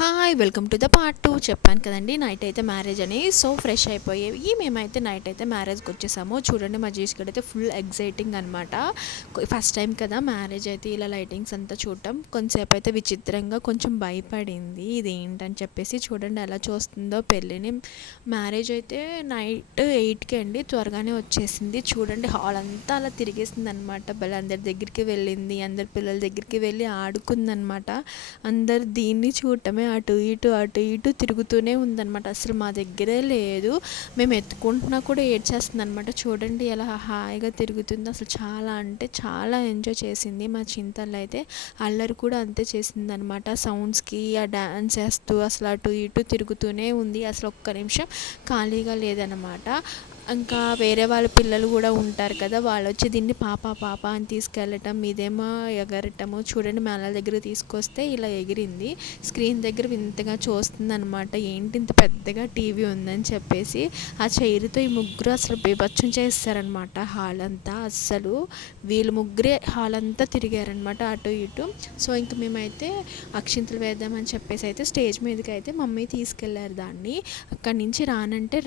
Hi welcome to the part 2. చెప్పాను కదండి night అయితే మ్యారేజ్ అని. సో ఫ్రెష్ అయిపోయి మేమైతే నైట్ అయితే మ్యారేజ్కి వచ్చేసాము. చూడండి మా జీస్ అయితే ఫుల్ ఎగ్జైటింగ్ అనమాట. ఫస్ట్ టైం కదా మ్యారేజ్ అయితే ఇలా లైటింగ్స్ అంతా చూడటం. కొంతసేపు అయితే విచిత్రంగా కొంచెం భయపడింది ఇది ఏంటని చెప్పేసి. చూడండి ఎలా చూస్తుందో పెళ్ళిని. మ్యారేజ్ అయితే నైట్ 8కి అండి, త్వరగానే వచ్చేసింది. చూడండి హాల్ అంతా అలా తిరిగేసింది అనమాట. అందరి దగ్గరికి వెళ్ళింది, అందరి పిల్లల దగ్గరికి వెళ్ళి ఆడుకుందనమాట. అందరు దీన్ని చూడటమే, అటు ఇటు తిరుగుతూనే ఉందన్నమాట. అసలు మా దగ్గరే లేదు. మేము ఎత్తుకుంటున్నా కూడా ఏడ్చేస్తుంది అనమాట. చూడండి ఎలా హాయిగా తిరుగుతుందో. అసలు చాలా అంటే చాలా ఎంజాయ్ చేసింది మా చింతల్లో అయితే. అల్లరి కూడా అంతే చేసింది అనమాట. సౌండ్స్కి ఆ డ్యాన్స్ చేస్తూ అసలు అటు ఇటు తిరుగుతూనే ఉంది. అసలు ఒక్క నిమిషం ఖాళీగా లేదనమాట. ఇంకా వేరే వాళ్ళ పిల్లలు కూడా ఉంటారు కదా, వాళ్ళు వచ్చి దీన్ని పాప అని తీసుకెళ్ళటం, ఇదేమో ఎగరటము. చూడండి మేళాల దగ్గర తీసుకొస్తే ఇలా ఎగిరింది. స్క్రీన్ దగ్గర వింతగా చూస్తుంది అనమాట. ఏంటి ఇంత పెద్దగా టీవీ ఉందని చెప్పేసి. ఆ చైర్తో ఈ ముగ్గురు అసలు బీభత్సం చేస్తారనమాట హాల్ అంతా. అస్సలు వీళ్ళు ముగ్గురే హాల్ అంతా తిరిగారనమాట అటు ఇటు. సో ఇంక మేమైతే అక్షింతలు వేద్దామని చెప్పేసి అయితే స్టేజ్ మీదకి అయితే మమ్మీ తీసుకెళ్లారు దాన్ని. అక్కడి నుంచి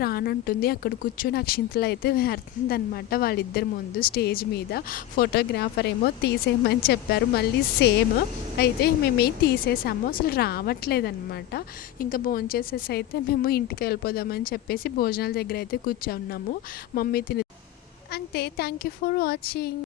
రానంటుంది. అక్కడ కూర్చొని అక్షింతలు అయితే వేరుతుందనమాట వాళ్ళిద్దరి ముందు స్టేజ్ మీద. ఫోటోగ్రాఫర్ ఏమో తీసేయమని చెప్పారు, మళ్ళీ సేమ్. అయితే మేమేం తీసేసాము, అసలు రావట్లేదన్నమాట. ఇంకా భోంచేసేసి అయితే మేము ఇంటికి వెళ్ళిపోదామని చెప్పేసి భోజనాల దగ్గర అయితే కూర్చున్నాము. మమ్మీ తిని అంతే. Thank you for watching.